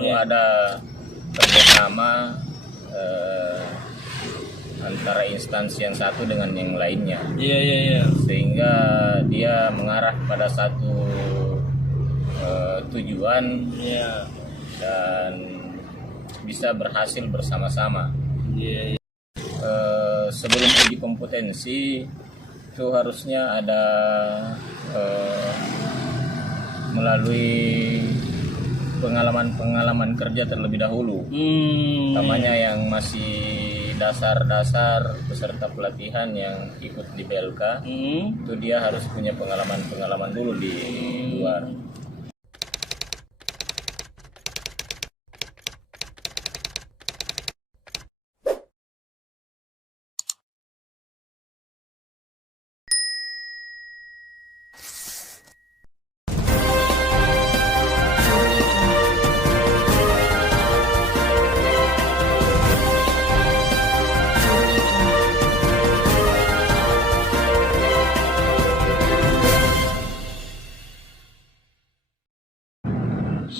perlu ada kerjasama antara instansi yang satu dengan yang lainnya. Sehingga dia mengarah pada satu tujuan dan bisa berhasil bersama-sama. Sebelum uji kompetensi itu harusnya ada melalui pengalaman kerja terlebih dahulu. Utamanya yang masih dasar-dasar peserta pelatihan yang ikut di BLK, itu dia harus punya pengalaman dulu di luar.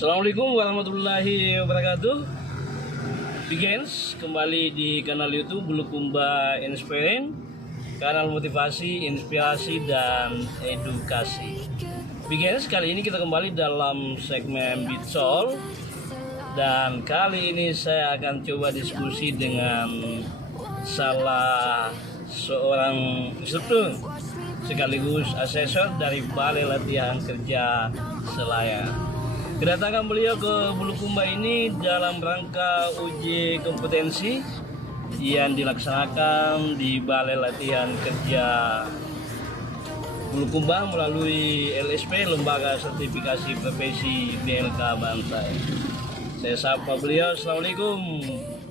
Assalamualaikum warahmatullahi wabarakatuh. Begins kembali di kanal YouTube Bulukumba Inspiring, kanal motivasi, inspirasi dan edukasi. Begins kali ini kita kembali dalam segmen Bitsol, dan kali ini saya akan coba diskusi dengan salah seorang instruktur sekaligus asesor dari Balai Latihan Kerja Selayar. Kedatangan beliau ke Bulukumba ini dalam rangka uji kompetensi yang dilaksanakan di Balai Latihan Kerja Bulukumba melalui LSP, Lembaga Sertifikasi Profesi BLK Bantai. Saya sapa beliau. Assalamualaikum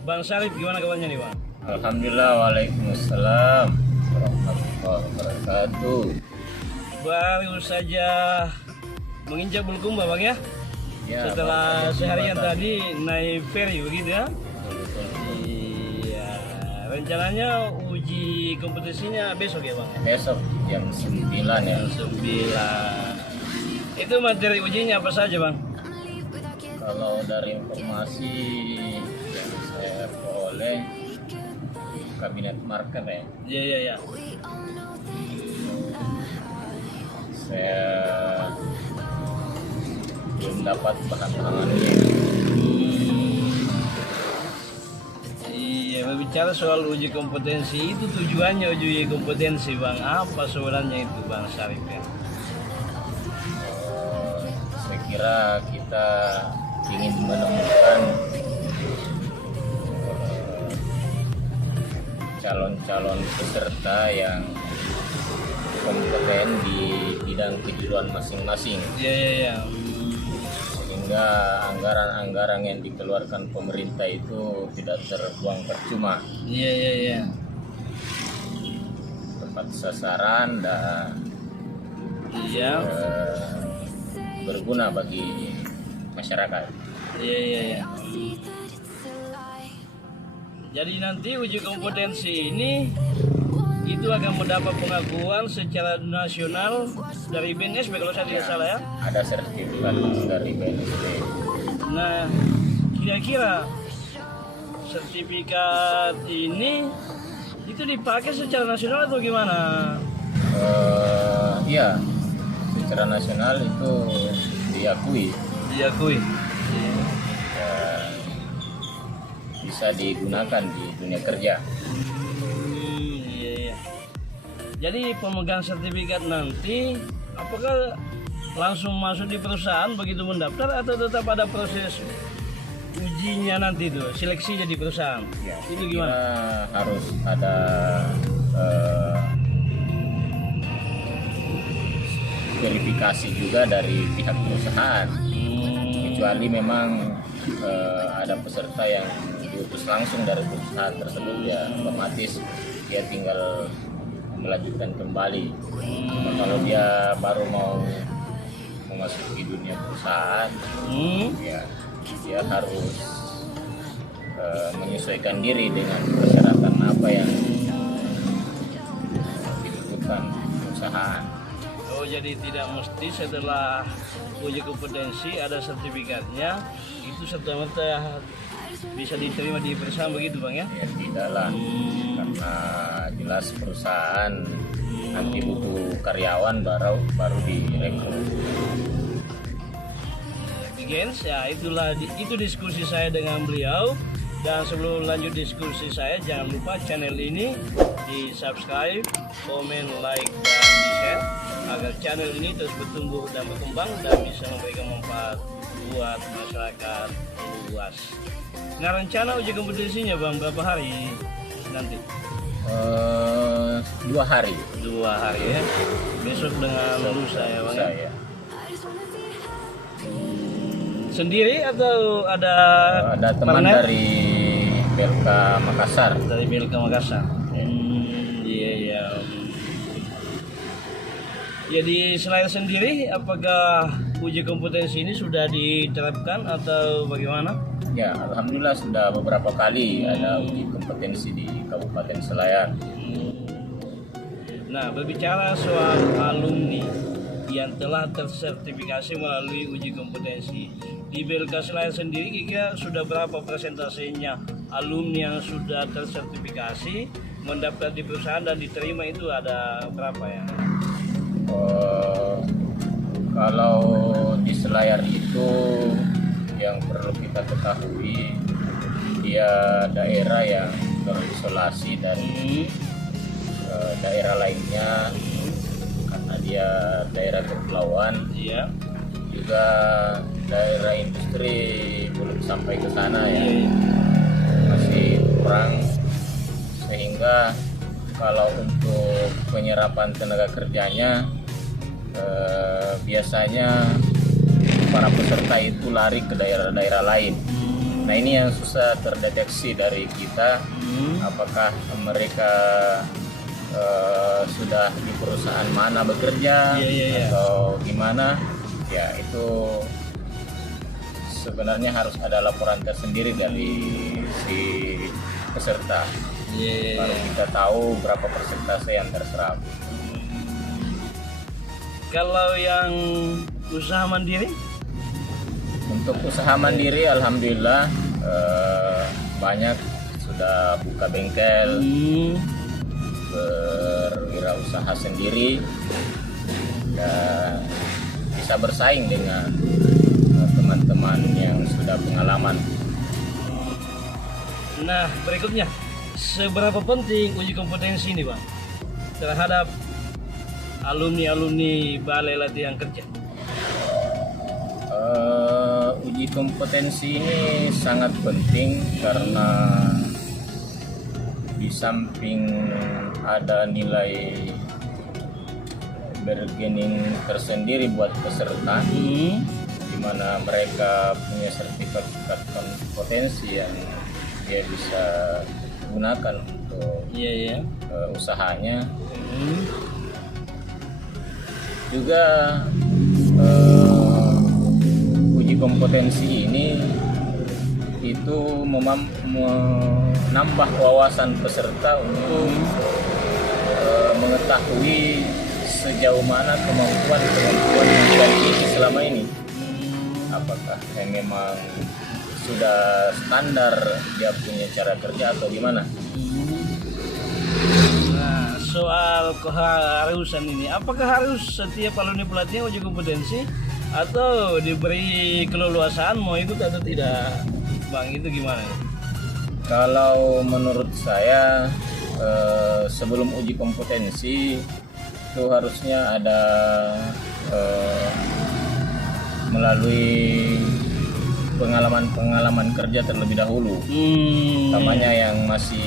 Bang Syarif, gimana kabarnya nih Bang? Alhamdulillah, waalaikumsalam warahmatullahi wabarakatuh. Baru saja menginjak Bulukumba Bang ya? Setelah seharian tadi naik ferry begitu ya? Iya. Rencananya uji kompetisinya besok ya Bang? Besok jam 9 ya. Jam 9. Itu materi ujinya apa saja Bang? Kalau dari informasi yang saya peroleh, kabinet marker ya. Iya. Saya belum dapat bahan-bahannya. Iya, berbicara soal uji kompetensi, itu tujuannya uji kompetensi Bang. Apa sebenarnya itu Bang Syarif ya? Saya kira kita ingin menemukan calon-calon peserta yang kompeten di bidang kejuruan masing-masing. Iya. Sehingga anggaran-anggaran yang dikeluarkan pemerintah itu tidak terbuang percuma. Iya. Tepat sasaran dan berguna bagi masyarakat. Iya. Jadi nanti uji kompetensi ini itu akan mendapat pengakuan secara nasional dari BNSP kalau saya tidak salah ya. Ada sertifikat dari BNSP. Nah, kira-kira sertifikat ini itu dipakai secara nasional atau gimana? Iya, secara nasional itu diakui. Bisa digunakan di dunia kerja. Iya. Jadi pemegang sertifikat nanti apakah langsung masuk di perusahaan begitu mendaftar atau tetap ada proses ujinya nanti itu, seleksinya di perusahaan? Ya, itu gimana? Harus ada verifikasi juga dari pihak perusahaan. Kecuali memang ada peserta yang diutus langsung dari perusahaan tersebut, ya otomatis dia tinggal melanjutkan kembali. Kalau dia baru mau memasuki dunia perusahaan, ya dia harus menyesuaikan diri dengan persyaratan apa yang dibutuhkan perusahaan. Oh, jadi tidak mesti setelah uji kompetensi ada sertifikatnya itu serta-merta bisa diterima di perusahaan begitu Bang ya? Ya tidak lah, karena jelas perusahaan nanti butuh karyawan baru direkrut. Gens, ya itulah itu diskusi saya dengan beliau. Dan sebelum lanjut diskusi saya, jangan lupa channel ini di subscribe, komen, like, dan di share agar channel ini terus bertumbuh dan berkembang dan bisa memberikan manfaat buat masyarakat luas. Nah, rencana uji kompetensinya Bang berapa hari nanti? 2 hari. 2 hari ya. Besok dengan lusa ya Bang. Saya. Sendiri atau ada teman partner? dari BLK Makassar. Dari BLK Makassar. Iya. Jadi selain sendiri, apakah uji kompetensi ini sudah diterapkan atau bagaimana? Ya, alhamdulillah sudah beberapa kali ada uji kompetensi di Kabupaten Selayar. Nah, berbicara soal alumni yang telah tersertifikasi melalui uji kompetensi di BLK Selayar sendiri, kira-kira sudah berapa persentasenya alumni yang sudah tersertifikasi mendaftar di perusahaan dan diterima, itu ada berapa ya? Kalau di Selayar itu yang perlu kita ketahui, dia daerah yang terisolasi dari daerah lainnya karena dia daerah kepulauan. Iya. Juga daerah industri belum sampai ke sana ya, masih kurang, sehingga kalau untuk penyerapan tenaga kerjanya biasanya para peserta itu lari ke daerah-daerah lain. Nah, ini yang susah terdeteksi dari kita, apakah mereka sudah di perusahaan mana bekerja atau gimana. Ya, itu sebenarnya harus ada laporan tersendiri dari si peserta. Baru kita tahu berapa persentase yang terserap. Kalau yang usaha mandiri? Untuk usaha mandiri, alhamdulillah banyak sudah buka bengkel, berwirausaha sendiri, dan bisa bersaing dengan teman-teman yang sudah pengalaman. Nah, berikutnya, seberapa penting uji kompetensi ini Bang terhadap alumni Balai Latihan Kerja? Uji kompetensi ini sangat penting karena di samping ada nilai bargaining tersendiri buat peserta, di mana mereka punya sertifikat kompetensi yang dia bisa gunakan untuk usahanya. Juga uji kompetensi ini itu menambah wawasan peserta untuk mengetahui sejauh mana kemampuan yang dia miliki selama ini. Apakah memang sudah standar dia punya cara kerja atau gimana? Nah, soal keharusan ini, apakah harus setiap alumni pelatihan uji kompetensi atau diberi keleluasaan mau ikut atau tidak, Bang? Itu gimana? Kalau menurut saya sebelum uji kompetensi itu harusnya ada melalui pengalaman kerja terlebih dahulu. Utamanya yang masih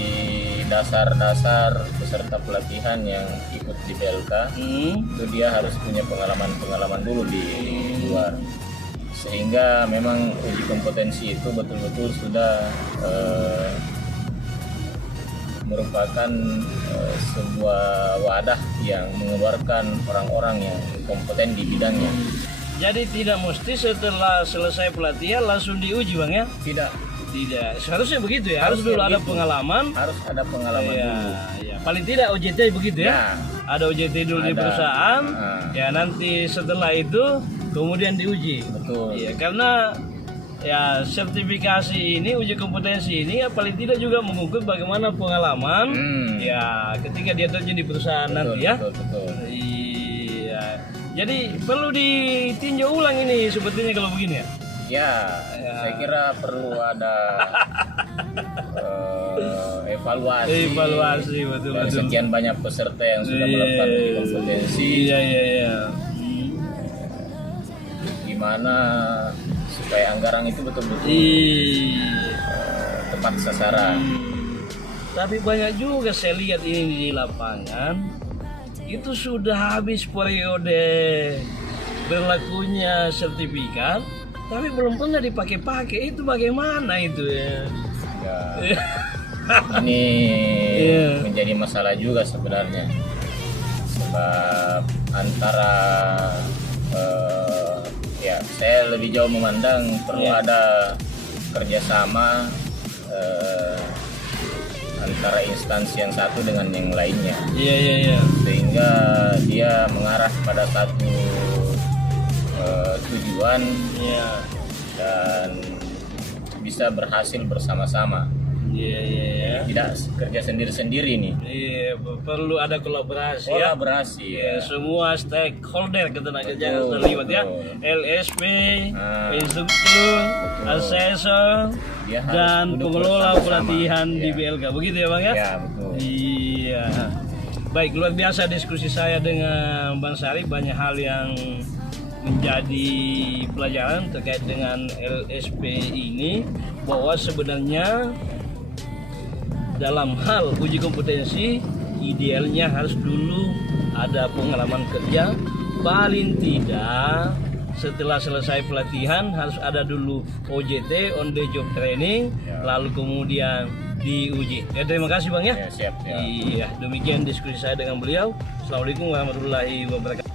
dasar-dasar peserta pelatihan yang ikut di BLK, itu dia harus punya pengalaman dulu di luar, sehingga memang uji kompetensi itu betul-betul sudah merupakan sebuah wadah yang mengeluarkan orang-orang yang kompeten di bidangnya. Jadi tidak mesti setelah selesai pelatihan langsung diuji, Bang ya? Tidak. Seharusnya begitu ya. Harus dulu ada pengalaman. Harus ada pengalaman dulu. Ya. paling tidak OJT begitu ya. Ya, Ada OJT dulu di Ada. perusahaan, Ah. ya nanti setelah itu kemudian diuji. betul. Iya, karena ya sertifikasi ini, uji kompetensi ini ya paling tidak juga mengukur bagaimana pengalaman ya ketika dia terjun di perusahaan nanti ya. Betul. Iya. Jadi perlu ditinjau ulang ini sepertinya kalau begini ya. Ya, saya kira perlu ada evaluasi Betul. dari sekian banyak peserta yang sudah melakukan uji kompetensi. Iya. Gimana supaya anggaran itu betul-betul Iya. tepat sasaran. Tapi banyak juga saya lihat ini di lapangan itu sudah habis periode berlakunya sertifikat, tapi belum pernah dipakai-pakai. Itu bagaimana itu ya? Ya, ini Iya. menjadi masalah juga sebenarnya, sebab antara ya saya lebih jauh memandang perlu Iya. ada kerjasama antara instansi yang satu dengan yang lainnya, Iya. sehingga dia mengarah pada satu tujuan Iya. dan bisa berhasil bersama-sama. Iya. Tidak kerja sendiri-sendiri nih. Iya, perlu ada kolaborasi ya. Kolaborasi Ya, ya. semua stakeholder ketenaga kerjaan Betul, terlibat ya. betul. LSP, Ah. instruktur, asesor, Dia harus dan duduk pengelola bersama-sama. pelatihan di Iya. BLK. Begitu ya Bang ya? Ya, betul. Iya. Baik, luar biasa diskusi saya dengan Bang Syarif, banyak hal yang menjadi pelajaran terkait dengan LSP ini, bahwa sebenarnya dalam hal uji kompetensi idealnya harus dulu ada pengalaman kerja, paling tidak setelah selesai pelatihan harus ada dulu OJT, on the job training, lalu kemudian diuji. Ya, terima kasih Bang ya. Ya, siap ya. Iya, demikian diskusi saya dengan beliau. Assalamualaikum warahmatullahi wabarakatuh.